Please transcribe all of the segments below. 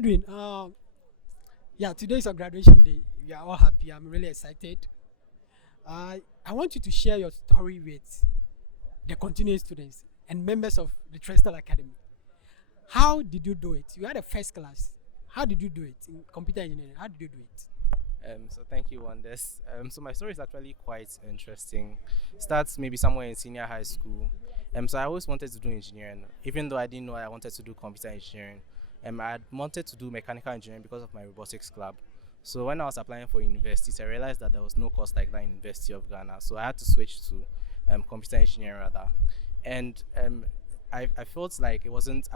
Edwin, yeah, today's our graduation day. We are all happy. I'm really excited. I want you to share your story with the continuing students and members of the Trestle Academy. How did you do it? You had a first class. How did you do it in computer engineering? How did you do it? So thank you, Wonders. So my story is actually quite interesting. Starts maybe somewhere in senior high school. So I always wanted to do engineering, even though I didn't know I wanted to do computer engineering. I had wanted to do mechanical engineering because of my robotics club. So when I was applying for universities, I realized that there was no course like that in University of Ghana. So I had to switch to computer engineering rather. And I felt like I wasn't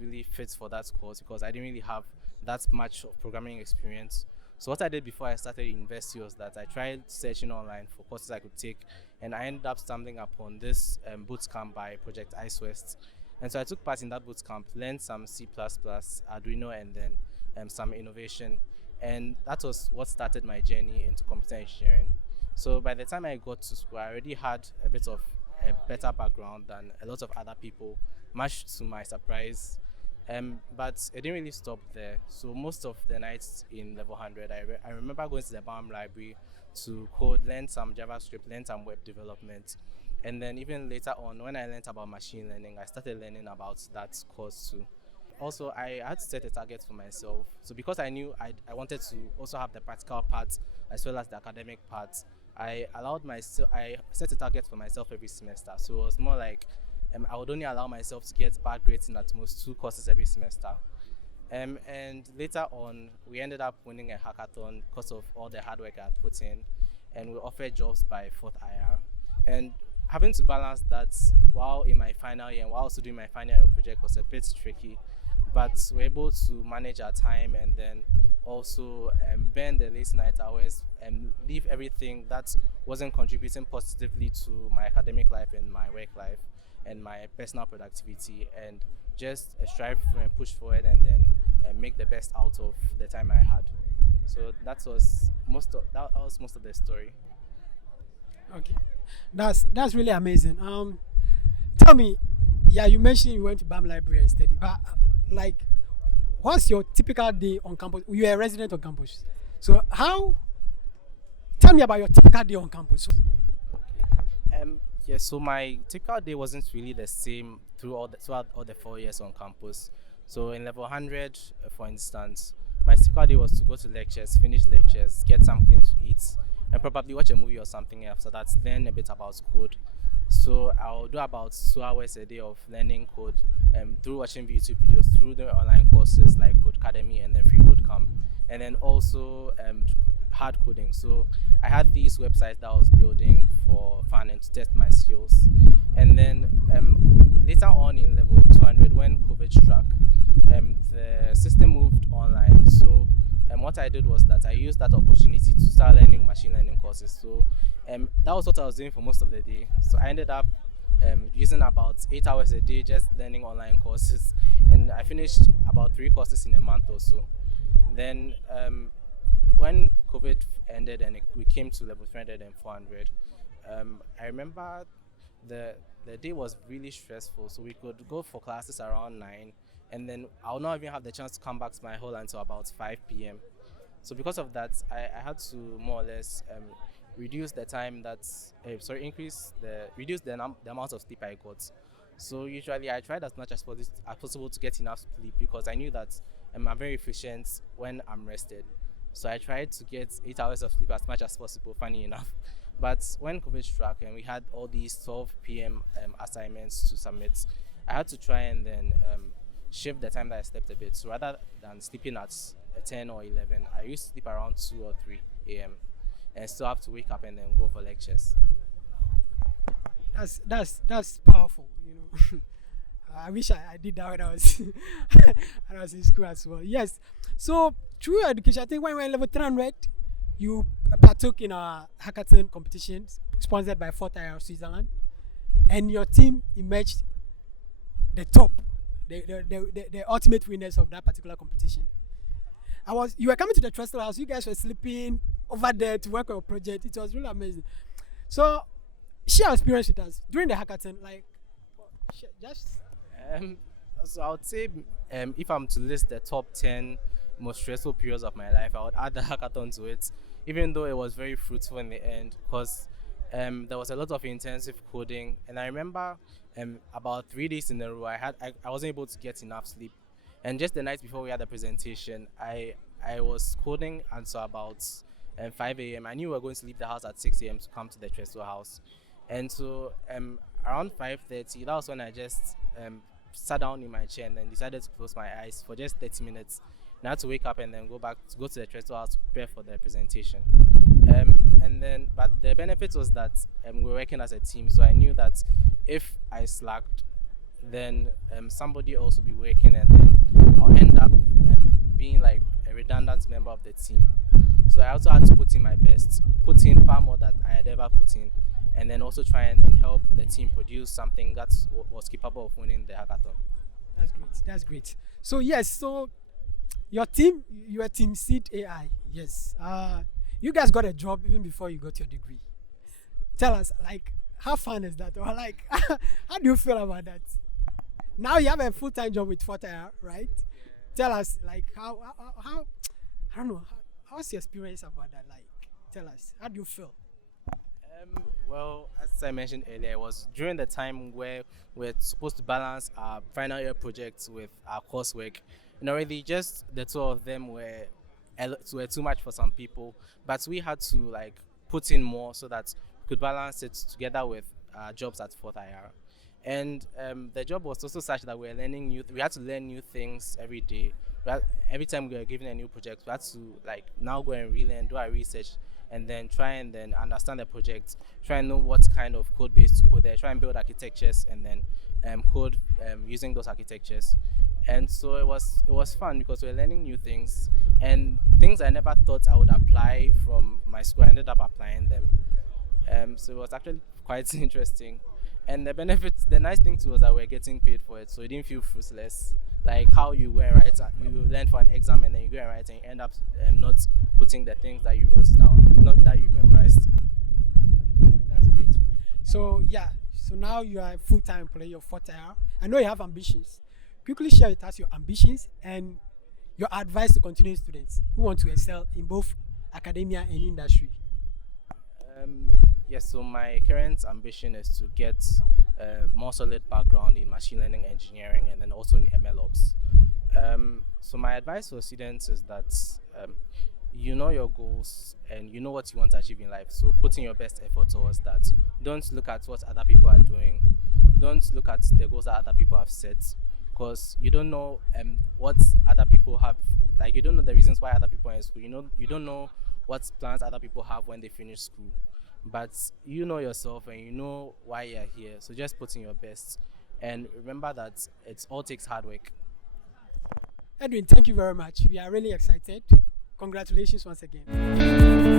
really fit for that course because I didn't really have that much of programming experience. So what I did before I started university was that I tried searching online for courses I could take, and I ended up stumbling upon this boot camp by Project Ice West. And so I took part in that boot camp, learned some C++, Arduino, and then some innovation. And that was what started my journey into computer engineering. So by the time I got to school, I already had a bit of a better background than a lot of other people, much to my surprise. But it didn't really stop there. So most of the nights in level 100, I remember going to the BAM library to code, learn some JavaScript, learn some web development. And then even later on, when I learned about machine learning, I started learning about that course too. Also, I had to set a target for myself. So because I knew I wanted to also have the practical part as well as the academic part, I set a target for myself every semester. So it was more like I would only allow myself to get bad grades in at most 2 courses every semester. And later on, we ended up winning a hackathon because of all the hard work I had put in, and we offered jobs by fourth IR. And having to balance that while in my final year and while also doing my final year project was a bit tricky, but we're able to manage our time and then also burn the late night hours and leave everything that wasn't contributing positively to my academic life and my work life and my personal productivity, and just strive for and push forward and then make the best out of the time I had. So that was most of the story. Okay, that's really amazing. Tell me, yeah, you mentioned you went to BAM library and studied, but like, what's your typical day on campus? You're a resident on campus, so how? Tell me about your typical day on campus. Yeah, so my typical day wasn't really the same throughout all the 4 years on campus. So in level 100, for instance, my typical day was to go to lectures, finish lectures, get something to eat, and probably watch a movie or something else. So that's learn a bit about code. So I'll do about 2 hours a day of learning code through watching YouTube videos, through the online courses like Code Academy and then Free Code Camp, and then also hard coding. So I had these websites that I was building for fun and to test my skills. And then later on in level 200, when COVID struck, the system moved online. So what I did was that I used that opportunity to start learning machine learning courses. So that was what I was doing for most of the day. So I ended up using about 8 hours a day just learning online courses, and I finished about 3 courses in a month or so. Then when COVID ended and we came to level 300 and 400, I remember the day was really stressful. So we could go for classes around 9, and then I'll not even have the chance to come back to my hall until about 5 p.m. So because of that, I had to more or less reduce the time reduce the amount of sleep I got. So usually I tried as much as possible to get enough sleep because I knew that I'm very efficient when I'm rested. So I tried to get 8 hours of sleep as much as possible, funny enough. But when COVID struck and we had all these 12 p.m. Assignments to submit, I had to try and then shift the time that I slept a bit. So rather than sleeping at 10 or 11, I used to sleep around 2 or 3 a.m. and still have to wake up and then go for lectures. That's powerful. I wish I did that when I was when I was in school as well. Yes. So through your education, I think when we were in level 300, you partook in a hackathon competition sponsored by Fort IR Switzerland, and your team emerged the top, the ultimate winners of that particular competition. You were coming to the Trestle house. You guys were sleeping over there to work on a project. It was really amazing. So share your experience with us during the hackathon. Like, just Um, So I would say, if I'm to list the top 10 most stressful periods of my life, I would add the hackathon to it, even though it was very fruitful in the end, because there was a lot of intensive coding. And I remember about 3 days in a row, I wasn't able to get enough sleep. And just the night before we had the presentation, I was coding until about 5 a.m. I knew we were going to leave the house at 6 a.m. to come to the Trestle house. And so around 5:30, that was when I just sat down in my chair and then decided to close my eyes for just 30 minutes. And I had to wake up and then go to the Trestle house to prepare for the presentation. But the benefit was that we were working as a team, so I knew that if I slacked, then somebody else would be working, and then I'll end up being like a redundant member of the team. So I also had to put in my best, put in far more than I had ever put in, and then also try and then help the team produce something that was capable of winning the hackathon. That's great. That's great. So yes, so your team, your team Seed AI. Yes. You guys got a job even before you got your degree. Tell us, like, how fun is that, or like, how do you feel about that? Now you have a full-time job with Fortire, right? Tell us, like, how I don't know, how's your experience about that? Like, tell us, how do you feel? Well, as I mentioned earlier, it was during the time where we're supposed to balance our final year projects with our coursework. And already just the two of them were too much for some people, but we had to like put in more so that we could balance it together with our jobs at Fourth IR. And the job was also such that we had to learn new things every day. Every time we were given a new project, we had to like now go and relearn, do our research, and then try and then understand the project, try and know what kind of code base to put there, try and build architectures, and then code using those architectures. And so it was fun because we were learning new things, and things I never thought I would apply from my school, I ended up applying them. So it was actually quite interesting. And the nice thing too was that we're getting paid for it, so it didn't feel fruitless. Like how you go and write, you learn for an exam and then you go and write and you end up not putting the things that you wrote down, not that you memorized. That's great. So yeah, so now you are a full-time employee of Fortire. I know you have ambitions. Quickly share with us your ambitions and your advice to continuing students who want to excel in both academia and industry. Yes, so my current ambition is to get a more solid background in machine learning engineering and then also in MLOps. So my advice for students is that you know your goals and you know what you want to achieve in life. So put in your best effort towards that. Don't look at what other people are doing. Don't look at the goals that other people have set, because you don't know what other people have. Like you don't know the reasons why other people are in school. You don't know what plans other people have when they finish school. But you know yourself and you know why you're here. So just put in your best. And remember that it all takes hard work. Edwin, thank you very much. We are really excited. Congratulations once again.